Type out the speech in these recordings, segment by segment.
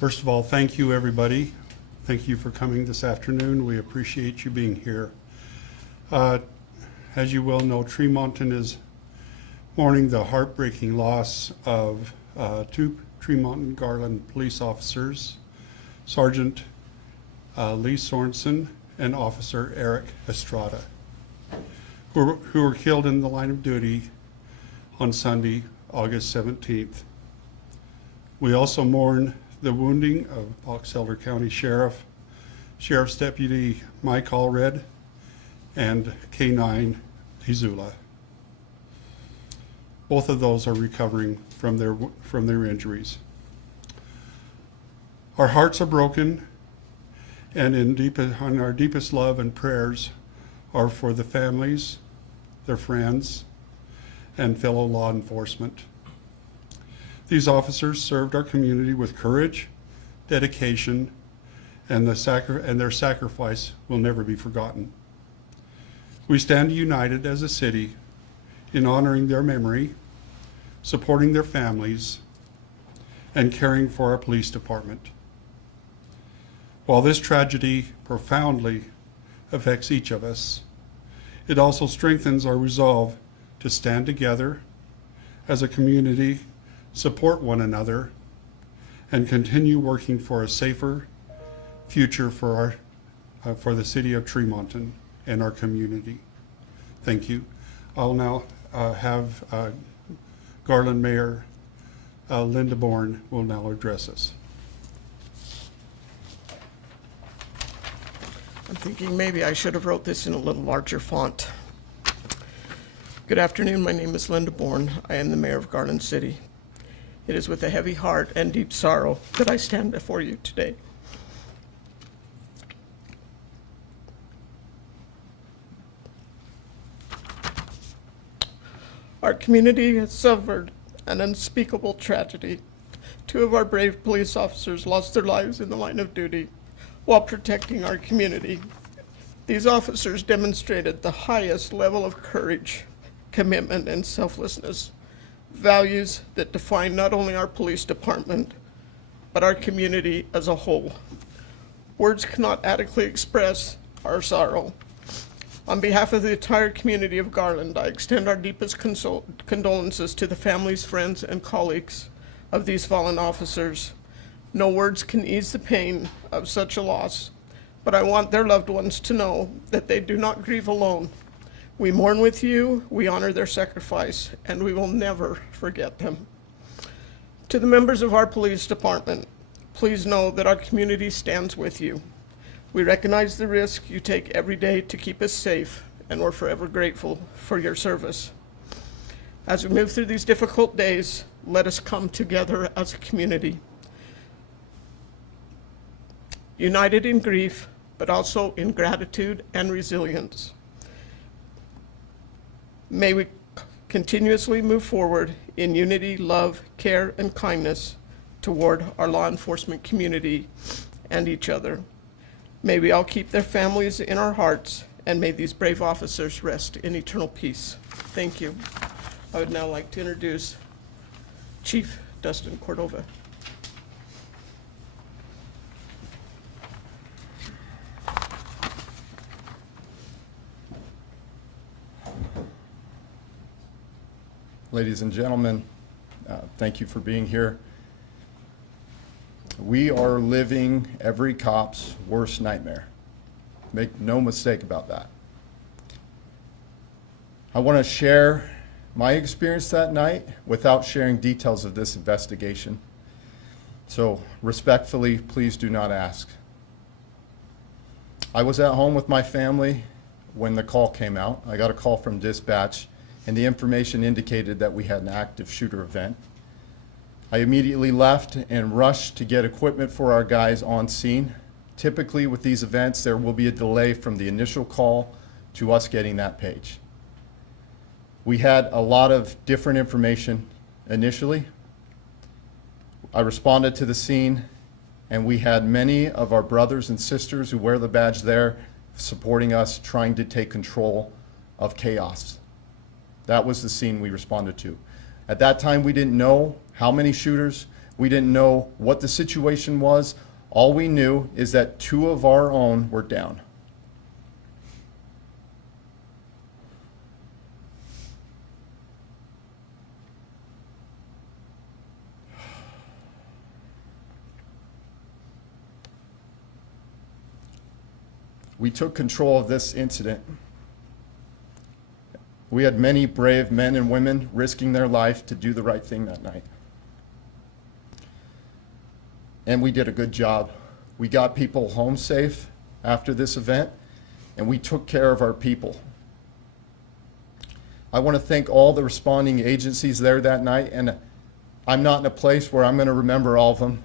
First of all, thank you, everybody. Thank you for coming this afternoon. We appreciate you being here. As you well know, Tremonton is mourning the heartbreaking loss of two Tremonton Garland police officers, Sergeant Lee Sorensen and Officer Eric Estrada, who were killed in the line of duty on Sunday, August 17th. We also mourn the wounding of Box Elder County Sheriff's Deputy Mike Allred and K9 Hizula. Both of those are recovering from their injuries. Our hearts are broken, and on our deepest love and prayers are for the families, their friends, and fellow law enforcement. These officers served our community with courage, dedication, and their sacrifice will never be forgotten. We stand united as a city in honoring their memory, supporting their families, and caring for our police department. While this tragedy profoundly affects each of us, it also strengthens our resolve to stand together as a community, support one another, and continue working for a safer future for the city of Tremonton and our community. Thank you. I'll now have Garland Mayor Linda Bourne will now address us. I'm thinking maybe I should have wrote this in a little larger font. Good afternoon, my name is Linda Bourne. I am the Mayor of Garland City. It is with a heavy heart and deep sorrow that I stand before you today. Our community has suffered an unspeakable tragedy. Two of our brave police officers lost their lives in the line of duty while protecting our community. These officers demonstrated the highest level of courage, commitment, and selflessness, values that define not only our police department, but our community as a whole. Words cannot adequately express our sorrow. On behalf of the entire community of Garland, I extend our deepest condolences to the families, friends, and colleagues of these fallen officers. No words can ease the pain of such a loss, but I want their loved ones to know that they do not grieve alone. We mourn with you, we honor their sacrifice, and we will never forget them. To the members of our police department, please know that our community stands with you. We recognize the risk you take every day to keep us safe, and we're forever grateful for your service. As we move through these difficult days, let us come together as a community, united in grief, but also in gratitude and resilience. May we continuously move forward in unity, love, care, and kindness toward our law enforcement community and each other. May we all keep their families in our hearts, and may these brave officers rest in eternal peace. Thank you. I would now like to introduce Chief Dustin Cordova. Ladies and gentlemen, thank you for being here. We are living every cop's worst nightmare. Make no mistake about that. I want to share my experience that night without sharing details of this investigation. So respectfully, please do not ask. I was at home with my family when the call came out. I got a call from dispatch, and the information indicated that we had an active shooter event. I immediately left and rushed to get equipment for our guys on scene. Typically with these events, there will be a delay from the initial call to us getting that page. We had a lot of different information initially. I responded to the scene, and we had many of our brothers and sisters who wear the badge there supporting us, trying to take control of chaos. That was the scene we responded to. At that time, we didn't know how many shooters. We didn't know what the situation was. All we knew is that 2 of our own were down. We took control of this incident. We had many brave men and women risking their life to do the right thing that night. And we did a good job. We got people home safe after this event, and we took care of our people. I want to thank all the responding agencies there that night, and I'm not in a place where I'm going to remember all of them,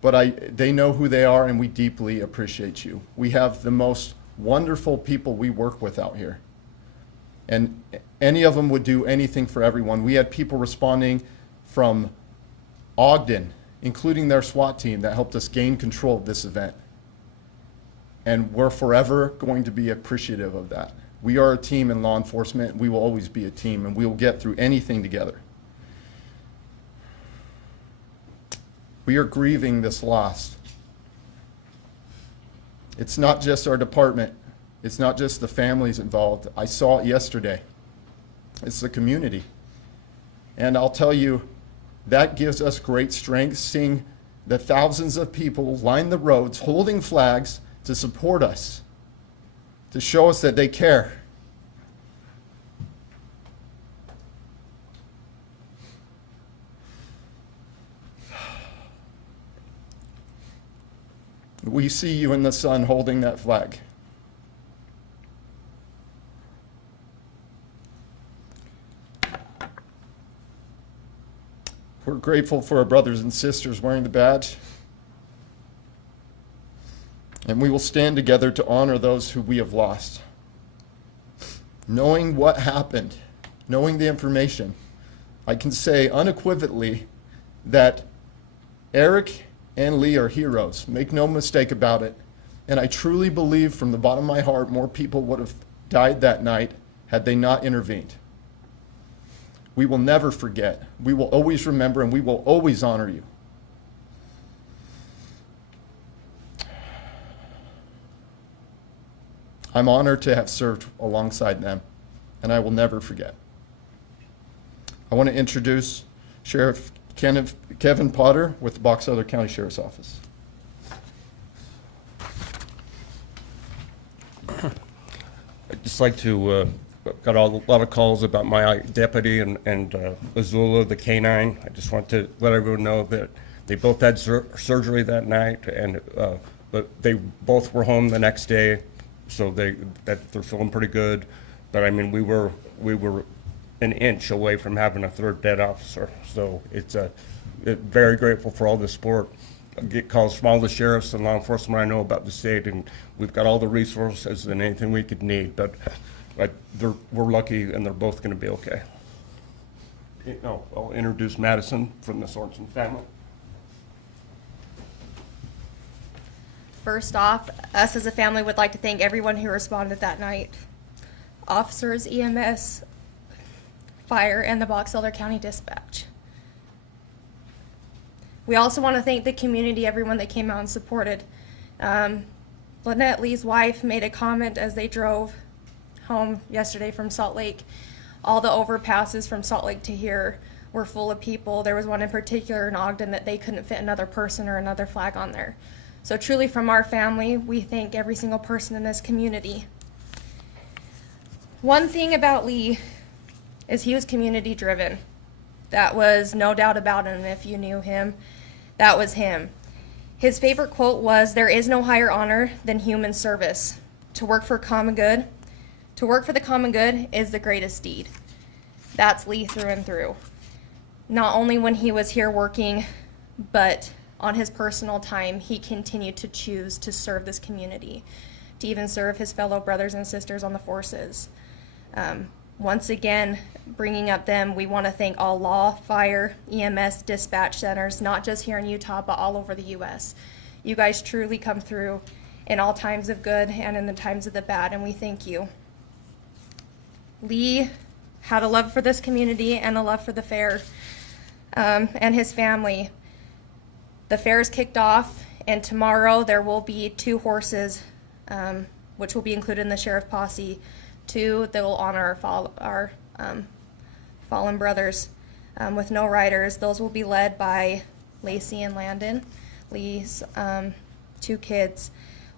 but they know who they are, and we deeply appreciate you. We have the most wonderful people we work with out here. And any of them would do anything for everyone. We had people responding from Ogden, including their SWAT team, that helped us gain control of this event. And we're forever going to be appreciative of that. We are a team in law enforcement. We will always be a team, and we will get through anything together. We are grieving this loss. It's not just our department. It's not just the families involved. I saw it yesterday. It's the community. And I'll tell you, that gives us great strength, seeing the thousands of people line the roads holding flags to support us, to show us that they care. We see you in the sun holding that flag. We're grateful for our brothers and sisters wearing the badge. And we will stand together to honor those who we have lost. Knowing what happened, knowing the information, I can say unequivocally that Eric and Lee are heroes. Make no mistake about it. And I truly believe from the bottom of my heart more people would have died that night had they not intervened. We will never forget. We will always remember, and we will always honor you. I'm honored to have served alongside them, and I will never forget. I want to introduce Sheriff Kevin Potter with the Box Elder County Sheriff's Office. I'd just like to, got a lot of calls about my deputy and Azula, the canine. I just want to let everyone know that they both had surgery that night, and but they both were home the next day, so they're feeling pretty good. But I mean, we were an inch away from having a third dead officer, so it's very grateful for all the support. I get calls from all the sheriffs and law enforcement I know about the state, and we've got all the resources and anything we could need, but we're lucky, and they're both going to be okay. I'll introduce Madison from the Sorensen family. First off, us as a family would like to thank everyone who responded that night. Officers, EMS, fire, and the Box Elder County Dispatch. We also want to thank the community, everyone that came out and supported. Lynette Lee's wife made a comment as they drove home yesterday from Salt Lake. All the overpasses from Salt Lake to here were full of people. There was one in particular in Ogden that they couldn't fit another person or another flag on there. So truly from our family, we thank every single person in this community. One thing about Lee is he was community driven. That was no doubt about him. If you knew him, that was him. His favorite quote was, "There is no higher honor than human service. To work for common good. To work for the common good is the greatest deed." That's Lee through and through. Not only when he was here working, but on his personal time, he continued to choose to serve this community, to even serve his fellow brothers and sisters on the forces. Once again, bringing up them, we want to thank all law, fire, EMS, dispatch centers, not just here in Utah, but all over the U.S. You guys truly come through in all times of good and in the times of the bad, and we thank you. Lee had a love for this community and a love for the fair, and his family. The fair is kicked off, and tomorrow there will be 2 horses, which will be included in the sheriff posse, 2 that will honor our fallen brothers with no riders. Those will be led by Lacey and Landon, Lee's 2 kids.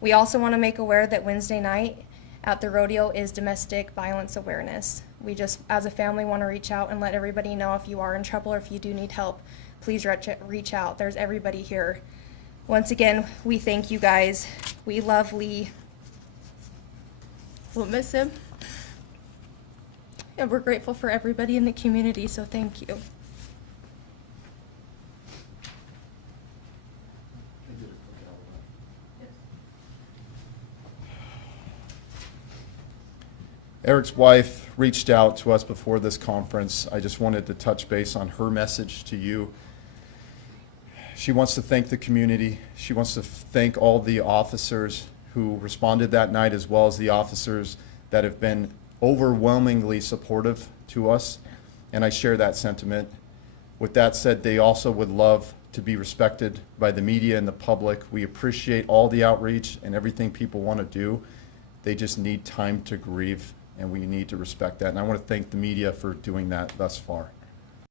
We also want to make aware that Wednesday night at the rodeo is domestic violence awareness. We just, as a family, want to reach out and let everybody know if you are in trouble or if you do need help, please reach out. There's everybody here. Once again, we thank you guys. We love Lee. We'll miss him. And we're grateful for everybody in the community, so thank you. Eric's wife reached out to us before this conference. I just wanted to touch base on her message to you. She wants to thank the community. She wants to thank all the officers who responded that night, as well as the officers that have been overwhelmingly supportive to us, and I share that sentiment. With that said, they also would love to be respected by the media and the public. We appreciate all the outreach and everything people want to do. They just need time to grieve, and we need to respect that. And I want to thank the media for doing that thus far.